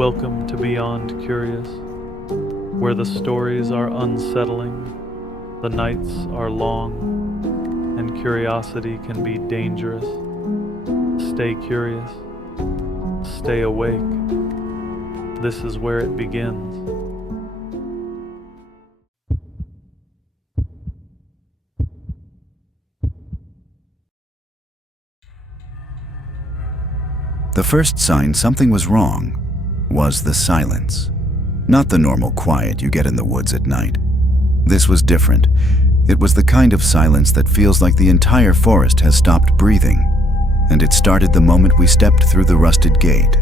Welcome to Beyond Curious, where the stories are unsettling, the nights are long, and curiosity can be dangerous. Stay curious, stay awake. This is where it begins. The first sign something was wrong was the silence. Not the normal quiet you get in the woods at night. This was different. It was the kind of silence that feels like the entire forest has stopped breathing. And it started the moment we stepped through the rusted gate.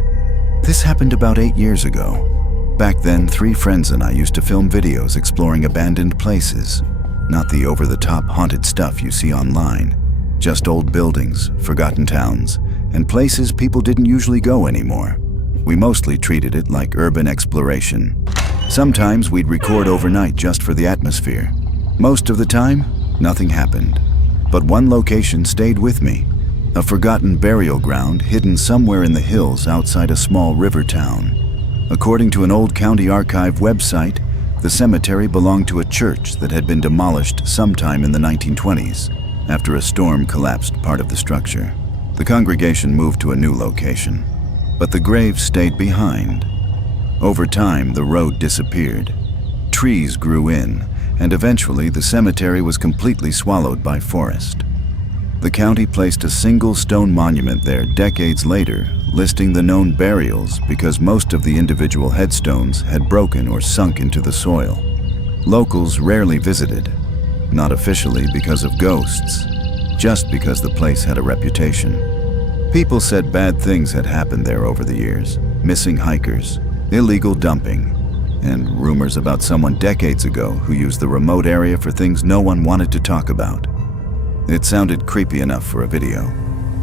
This happened about 8 years ago. Back then, 3 friends and I used to film videos exploring abandoned places. Not the over-the-top haunted stuff you see online. Just old buildings, forgotten towns, and places people didn't usually go anymore. We mostly treated it like urban exploration. Sometimes we'd record overnight just for the atmosphere. Most of the time, nothing happened. But one location stayed with me. A forgotten burial ground hidden somewhere in the hills outside a small river town. According to an old county archive website, the cemetery belonged to a church that had been demolished sometime in the 1920s after a storm collapsed part of the structure. The congregation moved to a new location, but the grave stayed behind. Over time, the road disappeared. Trees grew in, and eventually the cemetery was completely swallowed by forest. The county placed a single stone monument there decades later, listing the known burials because most of the individual headstones had broken or sunk into the soil. Locals rarely visited, not officially because of ghosts, just because the place had a reputation. People said bad things had happened there over the years. Missing hikers, illegal dumping, and rumors about someone decades ago who used the remote area for things no one wanted to talk about. It sounded creepy enough for a video.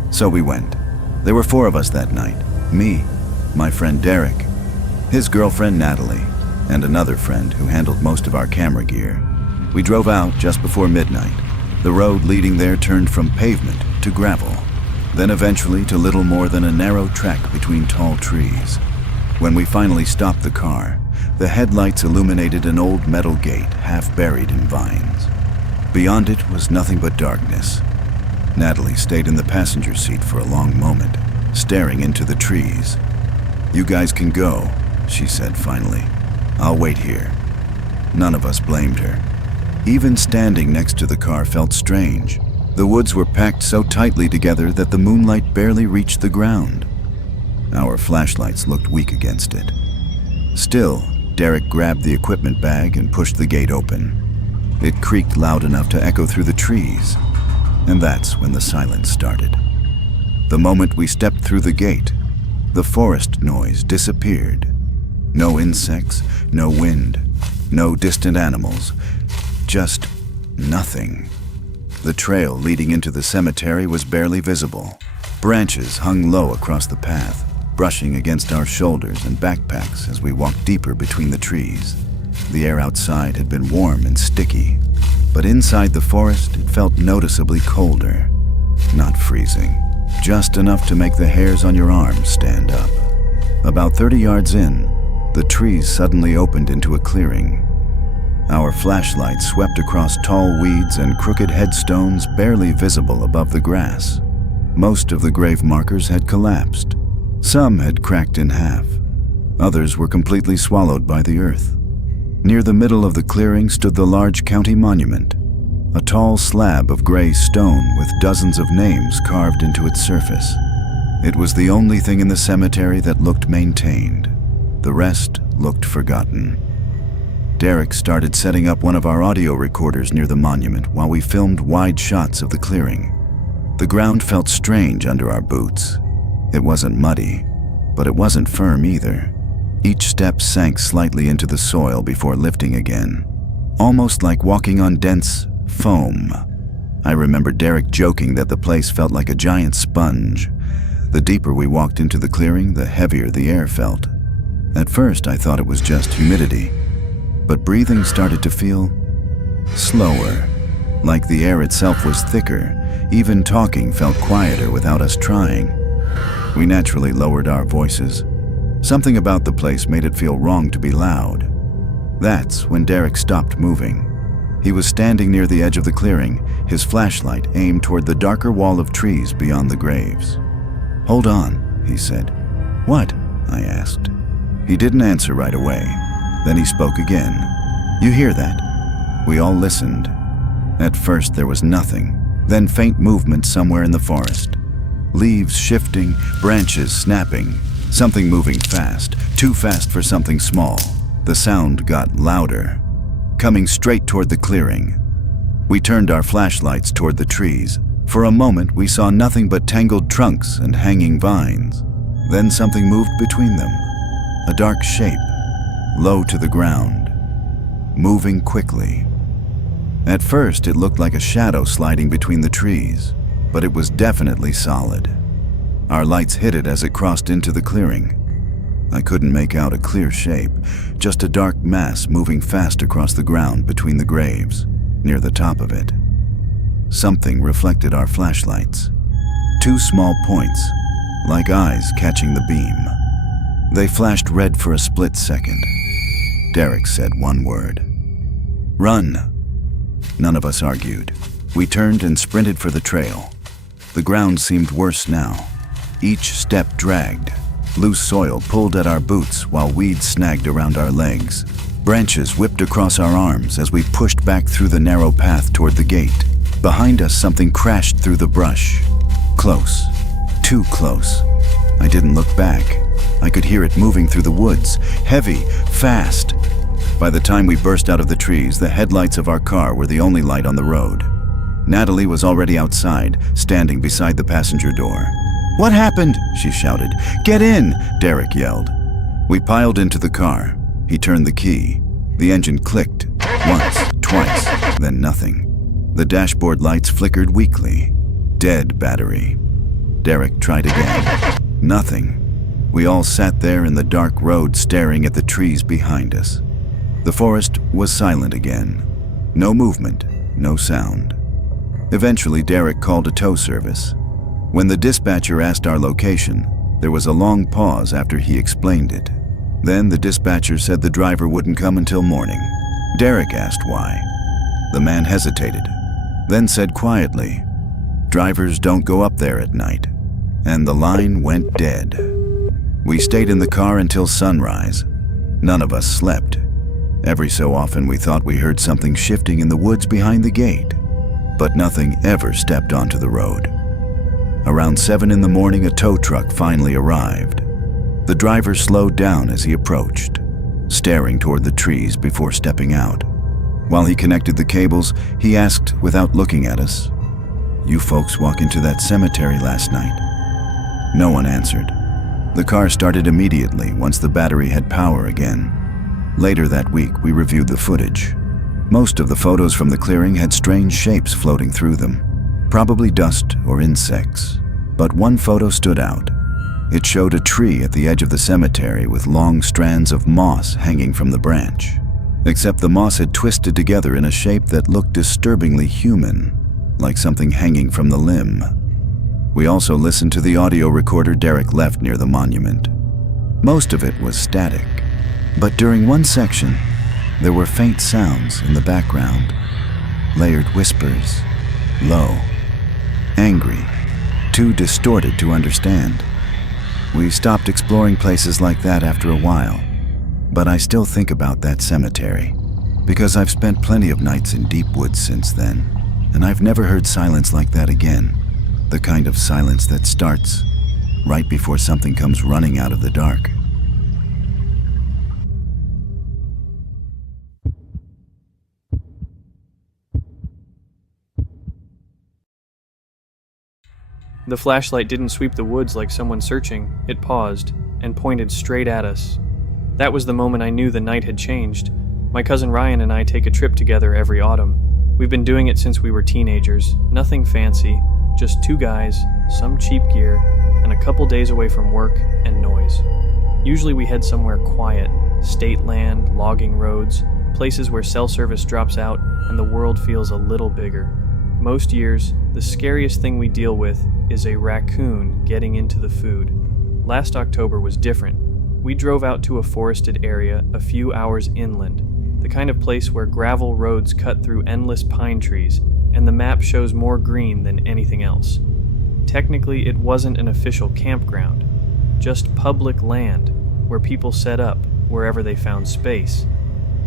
So we went. There were 4 of us that night. Me, my friend Derek, his girlfriend Natalie, and another friend who handled most of our camera gear. We drove out just before midnight. The road leading there turned from pavement to gravel, then eventually to little more than a narrow track between tall trees. When we finally stopped the car, the headlights illuminated an old metal gate half buried in vines. Beyond it was nothing but darkness. Natalie stayed in the passenger seat for a long moment, staring into the trees. "You guys can go," she said finally. "I'll wait here." None of us blamed her. Even standing next to the car felt strange. The woods were packed so tightly together that the moonlight barely reached the ground. Our flashlights looked weak against it. Still, Derek grabbed the equipment bag and pushed the gate open. It creaked loud enough to echo through the trees, and that's when the silence started. The moment we stepped through the gate, the forest noise disappeared. No insects, no wind, no distant animals, just nothing. The trail leading into the cemetery was barely visible. Branches hung low across the path, brushing against our shoulders and backpacks as we walked deeper between the trees. The air outside had been warm and sticky, but inside the forest it felt noticeably colder. Not freezing, just enough to make the hairs on your arms stand up. About 30 yards in, the trees suddenly opened into a clearing. Our flashlights swept across tall weeds and crooked headstones barely visible above the grass. Most of the grave markers had collapsed. Some had cracked in half. Others were completely swallowed by the earth. Near the middle of the clearing stood the large county monument, a tall slab of gray stone with dozens of names carved into its surface. It was the only thing in the cemetery that looked maintained. The rest looked forgotten. Derek started setting up one of our audio recorders near the monument while we filmed wide shots of the clearing. The ground felt strange under our boots. It wasn't muddy, but it wasn't firm either. Each step sank slightly into the soil before lifting again, almost like walking on dense foam. I remember Derek joking that the place felt like a giant sponge. The deeper we walked into the clearing, the heavier the air felt. At first, I thought it was just humidity, but breathing started to feel slower, like the air itself was thicker. Even talking felt quieter without us trying. We naturally lowered our voices. Something about the place made it feel wrong to be loud. That's when Derek stopped moving. He was standing near the edge of the clearing, his flashlight aimed toward the darker wall of trees beyond the graves. "Hold on," he said. "What?" I asked. He didn't answer right away. Then he spoke again. "You hear that?" We all listened. At first there was nothing, then faint movement somewhere in the forest. Leaves shifting, branches snapping, something moving fast, too fast for something small. The sound got louder, coming straight toward the clearing. We turned our flashlights toward the trees. For a moment we saw nothing but tangled trunks and hanging vines. Then something moved between them. A dark shape, low to the ground, moving quickly. At first it looked like a shadow sliding between the trees, but it was definitely solid. Our lights hit it as it crossed into the clearing. I couldn't make out a clear shape, just a dark mass moving fast across the ground between the graves, near the top of it. Something reflected our flashlights. Two small points, like eyes catching the beam. They flashed red for a split second. Derek said one word. "Run!" None of us argued. We turned and sprinted for the trail. The ground seemed worse now. Each step dragged. Loose soil pulled at our boots while weeds snagged around our legs. Branches whipped across our arms as we pushed back through the narrow path toward the gate. Behind us, something crashed through the brush. Close. Too close. I didn't look back. I could hear it moving through the woods. Heavy, fast. By the time we burst out of the trees, the headlights of our car were the only light on the road. Natalie was already outside, standing beside the passenger door. "What happened?" she shouted. "Get in!" Derek yelled. We piled into the car. He turned the key. The engine clicked. Once, twice, then nothing. The dashboard lights flickered weakly. Dead battery. Derek tried again. Nothing. We all sat there in the dark road staring at the trees behind us. The forest was silent again. No movement, no sound. Eventually, Derek called a tow service. When the dispatcher asked our location, there was a long pause after he explained it. Then the dispatcher said the driver wouldn't come until morning. Derek asked why. The man hesitated, then said quietly, "Drivers don't go up there at night." And the line went dead. We stayed in the car until sunrise. None of us slept. Every so often we thought we heard something shifting in the woods behind the gate, but nothing ever stepped onto the road. Around 7 in the morning, a tow truck finally arrived. The driver slowed down as he approached, staring toward the trees before stepping out. While he connected the cables, he asked without looking at us, "You folks walk into that cemetery last night?" No one answered. The car started immediately once the battery had power again. Later that week, we reviewed the footage. Most of the photos from the clearing had strange shapes floating through them, probably dust or insects. But one photo stood out. It showed a tree at the edge of the cemetery with long strands of moss hanging from the branch. Except the moss had twisted together in a shape that looked disturbingly human, like something hanging from the limb. We also listened to the audio recorder Derek left near the monument. Most of it was static. But during one section, there were faint sounds in the background. Layered whispers, low, angry, too distorted to understand. We stopped exploring places like that after a while, but I still think about that cemetery, because I've spent plenty of nights in deep woods since then, and I've never heard silence like that again. The kind of silence that starts right before something comes running out of the dark. The flashlight didn't sweep the woods like someone searching. It paused and pointed straight at us. That was the moment I knew the night had changed. My cousin Ryan and I take a trip together every autumn. We've been doing it since we were teenagers. Nothing fancy, just two guys, some cheap gear, and a couple days away from work and noise. Usually we head somewhere quiet, state land, logging roads, places where cell service drops out and the world feels a little bigger. Most years, the scariest thing we deal with is a raccoon getting into the food. Last October was different. We drove out to a forested area a few hours inland, the kind of place where gravel roads cut through endless pine trees, and the map shows more green than anything else. Technically, it wasn't an official campground, just public land where people set up wherever they found space.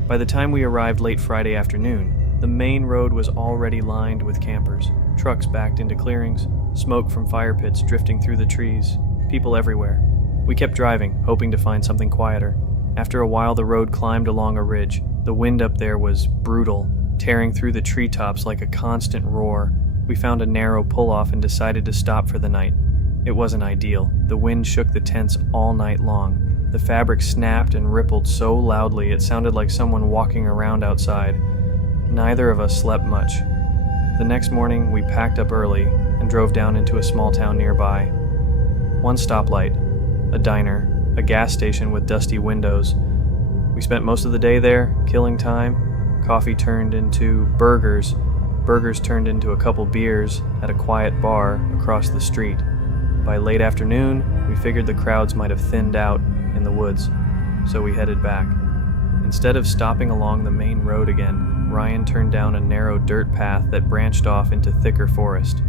By the time we arrived late Friday afternoon, the main road was already lined with campers, trucks backed into clearings, smoke from fire pits drifting through the trees, people everywhere. We kept driving, hoping to find something quieter. After a while, the road climbed along a ridge. The wind up there was brutal, tearing through the treetops like a constant roar. We found a narrow pull-off and decided to stop for the night. It wasn't ideal. The wind shook the tents all night long. The fabric snapped and rippled so loudly it sounded like someone walking around outside. Neither of us slept much. The next morning, we packed up early and drove down into a small town nearby. One stoplight, a diner, a gas station with dusty windows. We spent most of the day there, killing time. Coffee turned into burgers. Burgers turned into a couple beers at a quiet bar across the street. By late afternoon, we figured the crowds might have thinned out in the woods, so we headed back. Instead of stopping along the main road again, Ryan turned down a narrow dirt path that branched off into thicker forest.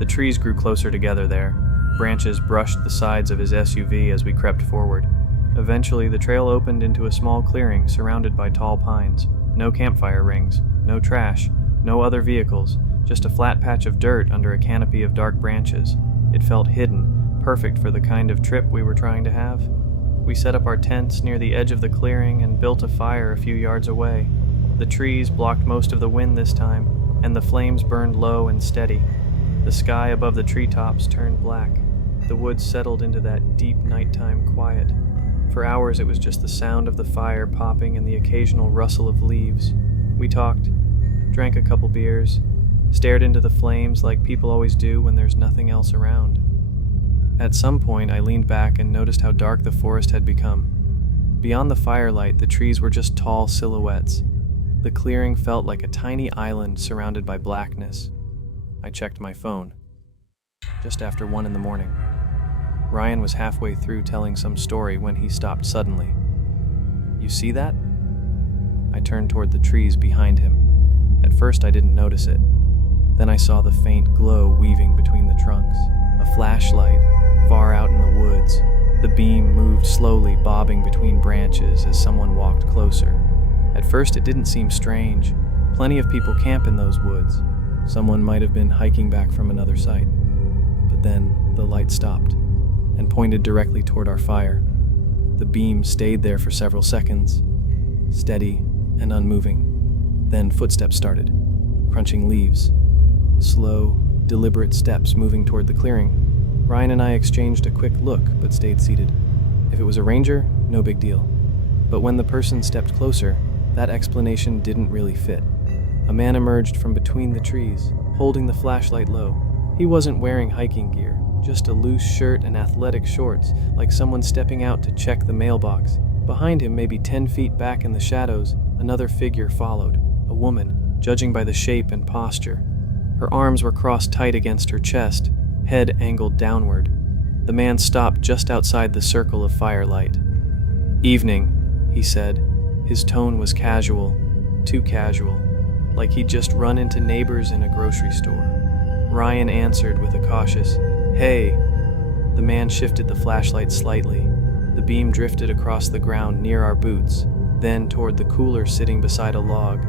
The trees grew closer together there. Branches brushed the sides of his SUV as we crept forward. Eventually, the trail opened into a small clearing surrounded by tall pines. No campfire rings, no trash, no other vehicles, just a flat patch of dirt under a canopy of dark branches. It felt hidden, perfect for the kind of trip we were trying to have. We set up our tents near the edge of the clearing and built a fire a few yards away. The trees blocked most of the wind this time, and the flames burned low and steady. The sky above the treetops turned black. The woods settled into that deep nighttime quiet. For hours it was just the sound of the fire popping and the occasional rustle of leaves. We talked, drank a couple beers, stared into the flames like people always do when there's nothing else around. At some point I leaned back and noticed how dark the forest had become. Beyond the firelight, the trees were just tall silhouettes. The clearing felt like a tiny island surrounded by blackness. I checked my phone. Just after 1 a.m. Ryan was halfway through telling some story when he stopped suddenly. "You see that?" I turned toward the trees behind him. At first I didn't notice it. Then I saw the faint glow weaving between the trunks. A flashlight, far out in the woods. The beam moved slowly, bobbing between branches as someone walked closer. At first it didn't seem strange. Plenty of people camp in those woods. Someone might have been hiking back from another site. But then the light stopped and pointed directly toward our fire. The beam stayed there for several seconds, steady and unmoving. Then footsteps started, crunching leaves. Slow, deliberate steps moving toward the clearing. Ryan and I exchanged a quick look, but stayed seated. If it was a ranger, no big deal. But when the person stepped closer, that explanation didn't really fit. A man emerged from between the trees, holding the flashlight low. He wasn't wearing hiking gear, just a loose shirt and athletic shorts, like someone stepping out to check the mailbox. Behind him, maybe 10 feet back in the shadows, another figure followed, a woman, judging by the shape and posture. Her arms were crossed tight against her chest, head angled downward. The man stopped just outside the circle of firelight. "Evening," he said. His tone was casual, too casual, like he'd just run into neighbors in a grocery store. Ryan answered with a cautious, "Hey." The man shifted the flashlight slightly. The beam drifted across the ground near our boots, then toward the cooler sitting beside a log,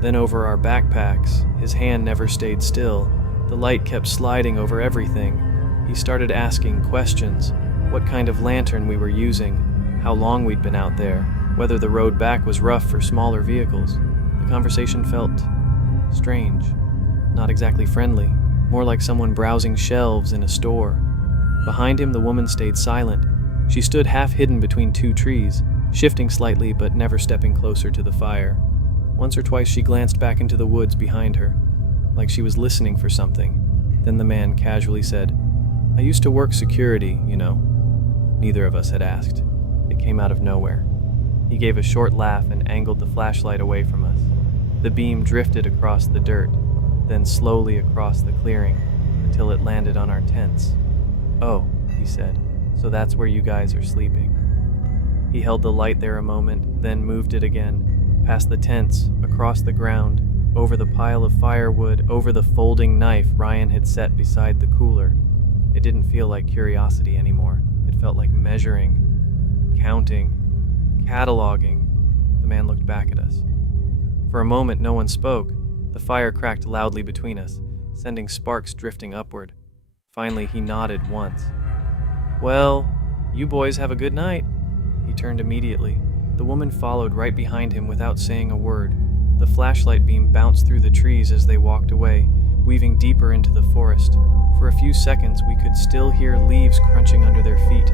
then over our backpacks. His hand never stayed still. The light kept sliding over everything. He started asking questions, what kind of lantern we were using, how long we'd been out there, whether the road back was rough for smaller vehicles. The conversation felt strange, not exactly friendly, more like someone browsing shelves in a store. Behind him, the woman stayed silent. She stood half hidden between two trees, shifting slightly but never stepping closer to the fire. Once or twice she glanced back into the woods behind her, like she was listening for something. Then the man casually said, "I used to work security, you know." Neither of us had asked. It came out of nowhere. He gave a short laugh and angled the flashlight away from us. The beam drifted across the dirt, then slowly across the clearing, until it landed on our tents. "Oh," he said, "so that's where you guys are sleeping." He held the light there a moment, then moved it again, past the tents, across the ground, over the pile of firewood, over the folding knife Ryan had set beside the cooler. It didn't feel like curiosity anymore. It felt like measuring, counting, cataloging. The man looked back at us. For a moment, no one spoke. The fire cracked loudly between us, sending sparks drifting upward. Finally, he nodded once. "Well, you boys have a good night." He turned immediately. The woman followed right behind him without saying a word. The flashlight beam bounced through the trees as they walked away, weaving deeper into the forest. For a few seconds, we could still hear leaves crunching under their feet.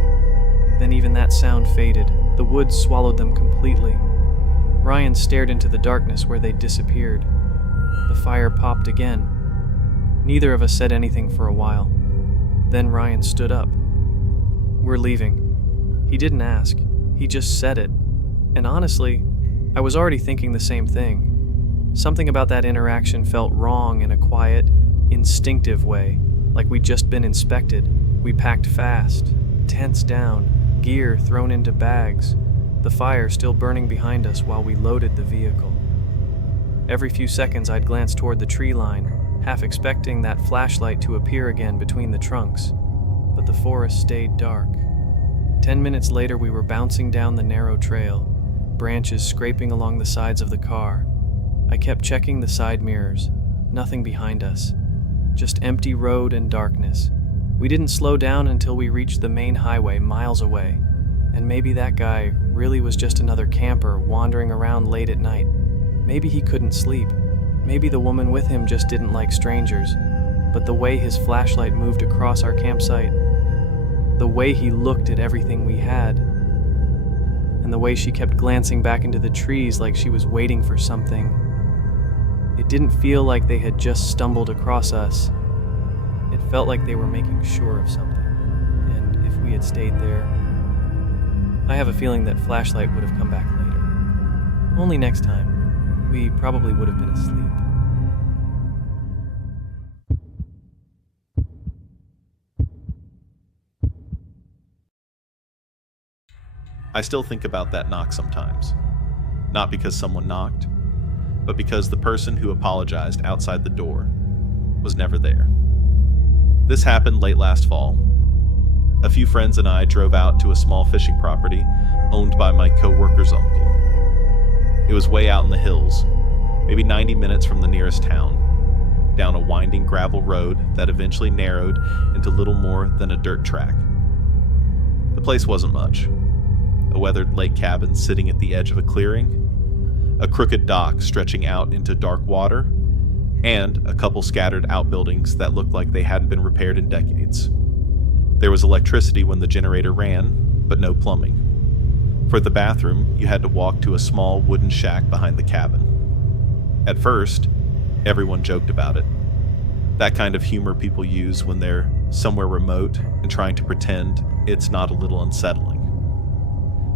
Then even that sound faded. The woods swallowed them completely. Ryan stared into the darkness where they disappeared. The fire popped again. Neither of us said anything for a while. Then Ryan stood up. "We're leaving." He didn't ask. He just said it. And honestly, I was already thinking the same thing. Something about that interaction felt wrong in a quiet, instinctive way, like we'd just been inspected. We packed fast, tents down, gear thrown into bags, the fire still burning behind us while we loaded the vehicle. Every few seconds I'd glance toward the tree line, half expecting that flashlight to appear again between the trunks, but the forest stayed dark. 10 minutes later, we were bouncing down the narrow trail, branches scraping along the sides of the car. I kept checking the side mirrors. Nothing behind us. Just empty road and darkness. We didn't slow down until we reached the main highway miles away. And maybe that guy really was just another camper wandering around late at night. Maybe he couldn't sleep. Maybe the woman with him just didn't like strangers. But the way his flashlight moved across our campsite, the way he looked at everything we had, and the way she kept glancing back into the trees like she was waiting for something, it didn't feel like they had just stumbled across us. It felt like they were making sure of something. And if we had stayed there, I have a feeling that flashlight would have come back later. Only next time. We probably would have been asleep. I still think about that knock sometimes. Not because someone knocked, but because the person who apologized outside the door was never there. This happened late last fall. A few friends and I drove out to a small fishing property owned by my co-worker's uncle. It was way out in the hills, maybe 90 minutes from the nearest town, down a winding gravel road that eventually narrowed into little more than a dirt track. The place wasn't much. A weathered lake cabin sitting at the edge of a clearing, a crooked dock stretching out into dark water, and a couple scattered outbuildings that looked like they hadn't been repaired in decades. There was electricity when the generator ran, but no plumbing. For the bathroom, you had to walk to a small wooden shack behind the cabin. At first, everyone joked about it. That kind of humor people use when they're somewhere remote and trying to pretend it's not a little unsettling.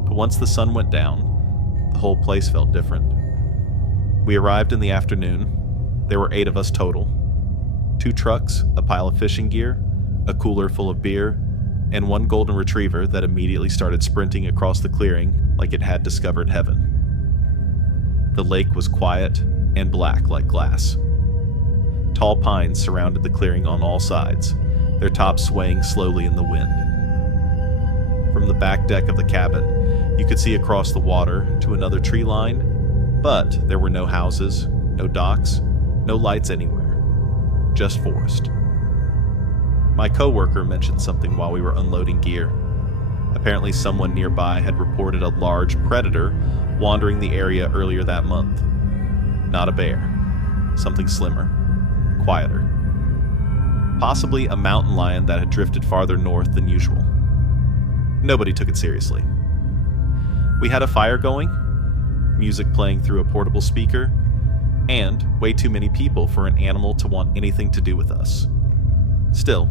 But once the sun went down, the whole place felt different. We arrived in the afternoon. There were 8 of us total. 2 trucks, a pile of fishing gear, a cooler full of beer, and 1 golden retriever that immediately started sprinting across the clearing like it had discovered heaven. The lake was quiet and black like glass. Tall pines surrounded the clearing on all sides, their tops swaying slowly in the wind. From the back deck of the cabin, you could see across the water to another tree line, but there were no houses, no docks, no lights anywhere. Just forest. My coworker mentioned something while we were unloading gear. Apparently someone nearby had reported a large predator wandering the area earlier that month. Not a bear. Something slimmer. Quieter. Possibly a mountain lion that had drifted farther north than usual. Nobody took it seriously. We had a fire going, music playing through a portable speaker, and way too many people for an animal to want anything to do with us. Still,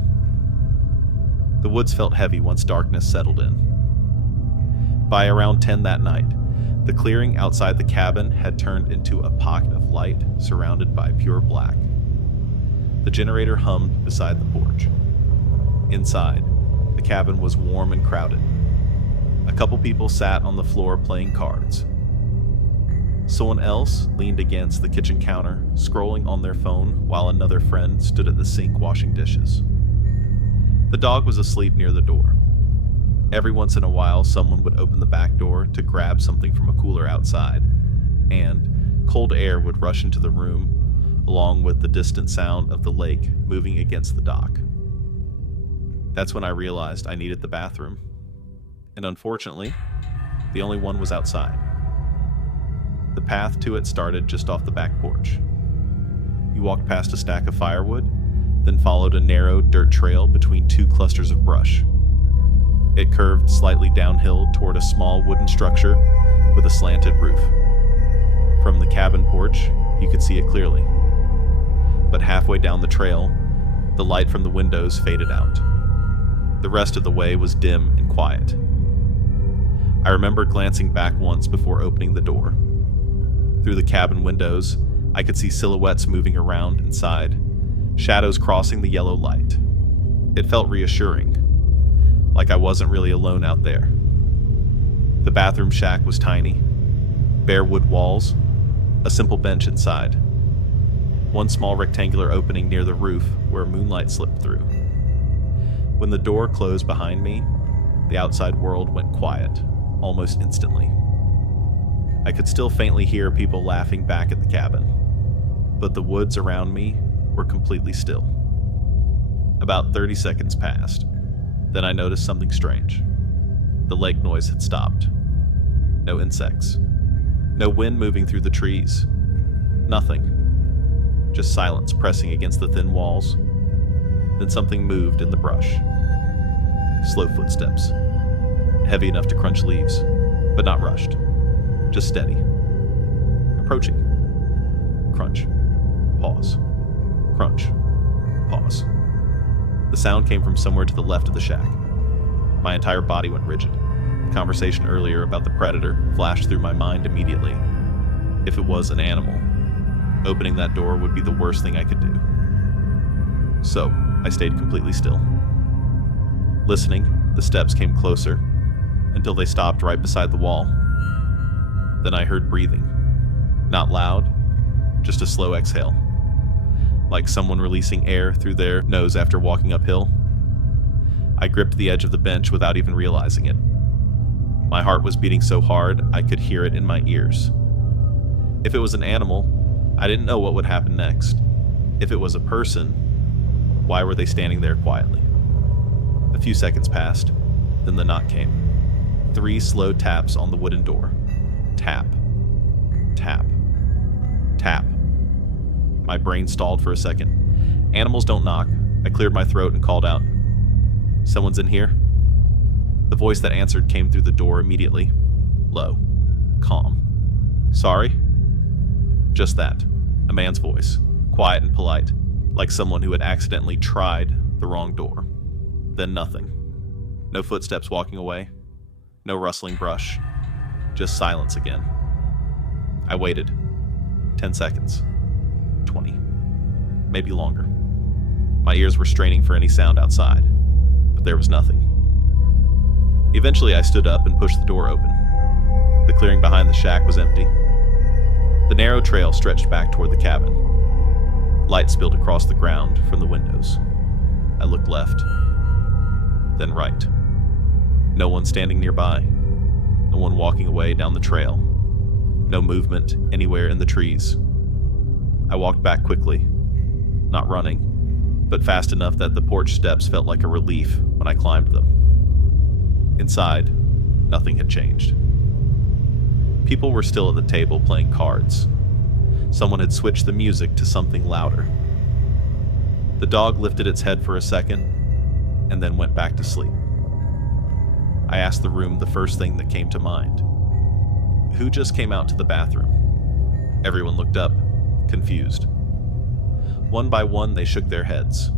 the woods felt heavy once darkness settled in. By around 10 that night, the clearing outside the cabin had turned into a pocket of light surrounded by pure black. The generator hummed beside the porch. Inside, the cabin was warm and crowded. A couple people sat on the floor playing cards. Someone else leaned against the kitchen counter, scrolling on their phone, while another friend stood at the sink washing dishes. The dog was asleep near the door. Every once in a while, someone would open the back door to grab something from a cooler outside, and cold air would rush into the room, along with the distant sound of the lake moving against the dock. That's when I realized I needed the bathroom, and unfortunately, the only one was outside. The path to it started just off the back porch. You walked past a stack of firewood, then followed a narrow dirt trail between two clusters of brush. It curved slightly downhill toward a small wooden structure with a slanted roof. From the cabin porch, you could see it clearly. But halfway down the trail, the light from the windows faded out. The rest of the way was dim and quiet. I remember glancing back once before opening the door. Through the cabin windows, I could see silhouettes moving around inside, shadows crossing the yellow light. It felt reassuring, like I wasn't really alone out there. The bathroom shack was tiny, bare wood walls, a simple bench inside. One small rectangular opening near the roof where moonlight slipped through. When the door closed behind me, the outside world went quiet, almost instantly. I could still faintly hear people laughing back at the cabin, but the woods around me were completely still. About 30 seconds passed. Then I noticed something strange. The lake noise had stopped. No insects. No wind moving through the trees. Nothing. Just silence pressing against the thin walls. Then something moved in the brush. Slow footsteps. Heavy enough to crunch leaves, but not rushed. Just steady. Approaching. Crunch. Pause. Crunch. Pause. The sound came from somewhere to the left of the shack. My entire body went rigid. The conversation earlier about the predator flashed through my mind immediately. If it was an animal, opening that door would be the worst thing I could do. So, I stayed completely still. Listening, the steps came closer, until they stopped right beside the wall. Then I heard breathing. Not loud, just a slow exhale. Like someone releasing air through their nose after walking uphill. I gripped the edge of the bench without even realizing it. My heart was beating so hard I could hear it in my ears. If it was an animal, I didn't know what would happen next. If it was a person, why were they standing there quietly? A few seconds passed, then the knock came. 3 slow taps on the wooden door. Tap. Tap. Tap. My brain stalled for a second. Animals don't knock. I cleared my throat and called out, "Someone's in here?" The voice that answered came through the door immediately. Low. Calm. "Sorry?" Just that. A man's voice. Quiet and polite, like someone who had accidentally tried the wrong door. Then nothing. No footsteps walking away. No rustling brush. Just silence again. I waited. 10 seconds. 20. Maybe longer. My ears were straining for any sound outside, but there was nothing. Eventually I stood up and pushed the door open. The clearing behind the shack was empty. The narrow trail stretched back toward the cabin. Light spilled across the ground from the windows. I looked left, then right. No one standing nearby. No one walking away down the trail. No movement anywhere in the trees. I walked back quickly, not running, but fast enough that the porch steps felt like a relief when I climbed them. Inside, nothing had changed. People were still at the table playing cards. Someone had switched the music to something louder. The dog lifted its head for a second, and then went back to sleep. I asked the room the first thing that came to mind. Who just came out to the bathroom? Everyone looked up, confused. One by one, they shook their heads.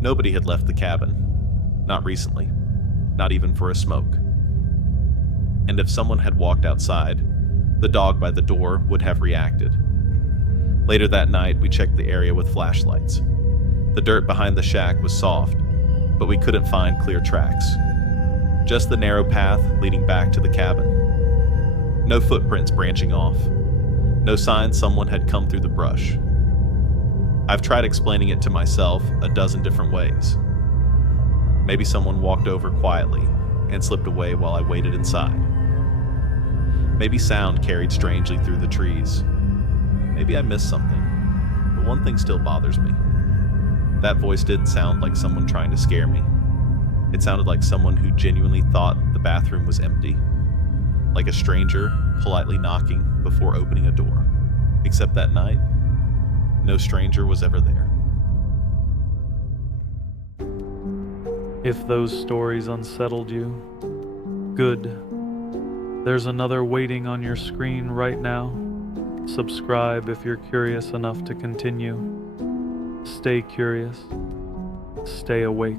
Nobody had left the cabin. Not recently. Not even for a smoke. And if someone had walked outside, the dog by the door would have reacted. Later that night, we checked the area with flashlights. The dirt behind the shack was soft, but we couldn't find clear tracks. Just the narrow path leading back to the cabin. No footprints branching off. No sign someone had come through the brush. I've tried explaining it to myself a dozen different ways. Maybe someone walked over quietly and slipped away while I waited inside. Maybe sound carried strangely through the trees. Maybe I missed something, but one thing still bothers me. That voice didn't sound like someone trying to scare me. It sounded like someone who genuinely thought the bathroom was empty. Like a stranger politely knocking before opening a door. Except that night, no stranger was ever there. If those stories unsettled you, good. There's another waiting on your screen right now. Subscribe if you're curious enough to continue. Stay curious. Stay awake.